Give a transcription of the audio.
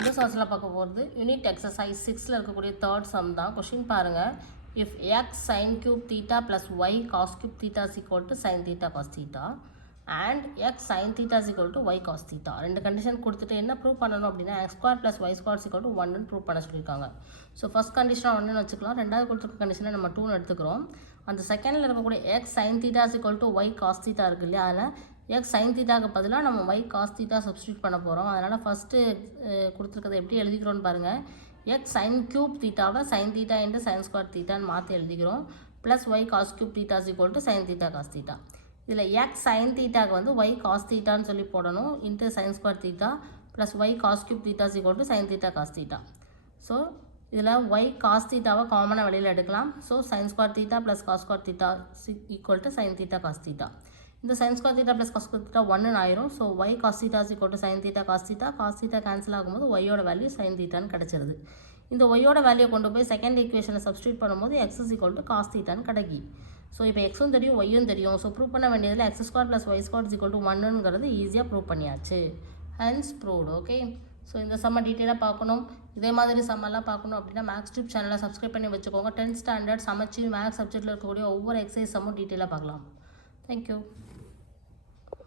இந்த சம்ஸில் பார்க்க போகிறது யூனிட் எக்ஸசைஸ் 6ல் இருக்கக்கூடிய தேர்ட் சம் தான். கொஷின் பாருங்கள். If x sine cube theta plus y cos cube theta is equal to sine theta cos theta and x sine theta is equal to Y cos theta. ரெண்டு condition கொடுத்துட்டு என்ன prove பண்ணணும் அப்படின்னா x square plus y square is equal to 1ன்னு prove பண்ண சொல்லியிருக்காங்க. So first கண்டிஷனாக 1ன்னு வச்சுக்கலாம். ரெண்டாவது கொடுத்துருக்க கண்டிஷனை நம்ம 2ன்னு எடுத்துக்கிறோம். அந்த செகண்டில் இருக்கக்கூடிய X sine theta is equal to Y cos theta இருக்கு இல்லையா, அதில் எக்ஸ் சைன் தீட்டாக்கு பதிலாக நம்ம ஒய் காஸ் தீட்டா சப்ஸ்டியூட் பண்ண போகிறோம். அதனால் ஃபஸ்ட்டு கொடுத்துருக்கதை எப்படி எழுதிக்கிறோன்னு பாருங்கள். எக்ஸ் சைன் கியூப் தீட்டாவை sine theta into sine square தீட்டான்னு மாற்றி எழுதிக்கிறோம். Plus y cos cube theta is equal to sine theta cos theta. இதில் எக்ஸ் சைன் தீட்டாக்கு வந்து ஒய் காஸ் தீட்டான்னு சொல்லி போடணும். Into sine square theta plus y cos cube theta is equal to sine theta cos theta. So இதில் y cos தீட்டாவை காமனாக வெளியில் எடுக்கலாம். So sine square theta plus cos square theta equal to sine theta cos theta. இந்த sin square theta plus cos square theta 1 ஆயிரும். So y cos theta is equal to sin theta cos theta. cos theta cancel ஆகும்போது y-ஓட value sin thetaன்னு கிடச்சிருது. இந்த y-ஓட value கொண்டு போய் second ஈக்குவேஷனை substitute பண்ணும்போது x is equal to cos thetaன்னு கிடைக்கி. ஸோ இப்போ எக்ஸும் தெரியும் ஒய்யும் தெரியும். ஸோ ப்ரூவ் பண்ண வேண்டியதில் x square plus y square is equal to 1ங்கிறது ஈஸியாக ப்ரூவ் பண்ணியாச்சு. Hence proved. ஓகே, ஸோ இந்த சம்ம டீட்டெயிலாக பார்க்கணும். இதே மாதிரி சம்மெல்லாம் பார்க்கணும் அப்படின்னா மேக்ஸ் டியூப் சேனலை சப்ஸ்கிரைப் பண்ணி வச்சுக்கோங்க. 10th ஸ்டாண்டர்ட் சமச்சீர் மேக்ஸ் சப்ஜெக்டில் இருக்கக்கூடிய ஒவ்வொரு எக்ஸசைஸ் சம்மும் டீட்டெயிலாக பார்க்கலாம். தேங்க்யூ.